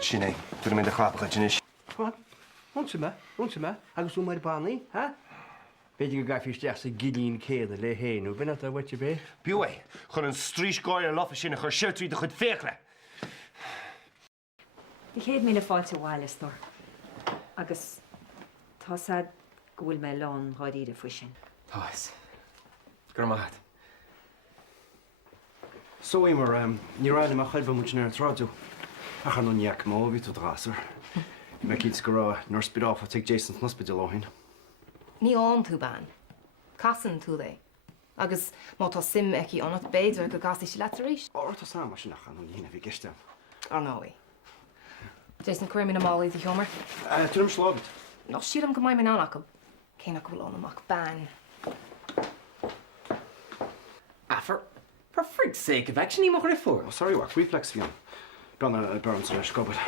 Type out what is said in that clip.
Sinné, dwi'n mynd i chlapcha gynnys. What? Once yma. Agus dwi'n mae'r banu, ha? Be di gael ffys deach sy'n gilin cedd y le hen nhw, ben ata wedi be? Biwe, chwn yn strys goel y loff sy'n eich siwt i ddech ffeichle. Die chéad míle fáilte bháil is tóir. Agus tá sad go bhfuil me lán ráid iad a faoi sin. Tás. Gur maith. So immer, ni rhaid yma chael fy mwyn ar tradw. Ach an o'n iac mo, fi to drasar. Mae gyd sgwra nyrs byd off a teg Jason's hospital o hyn. Ní an tú ban. Casan tú é. Agus má tá sim eci anat beidir go gasí se leéis? O'r to sam asyn ach an o'n hyn a fi gystal. Ar nóí. Jason cuiir mí na málaí í chomer? Tyrm slogit. No siad am go maiid min annach céna gohfuil an amach ban. For frig's sake, of action, you more for. Oh, sorry, wak, reflex fi on. Bron a burns yn ysgobod.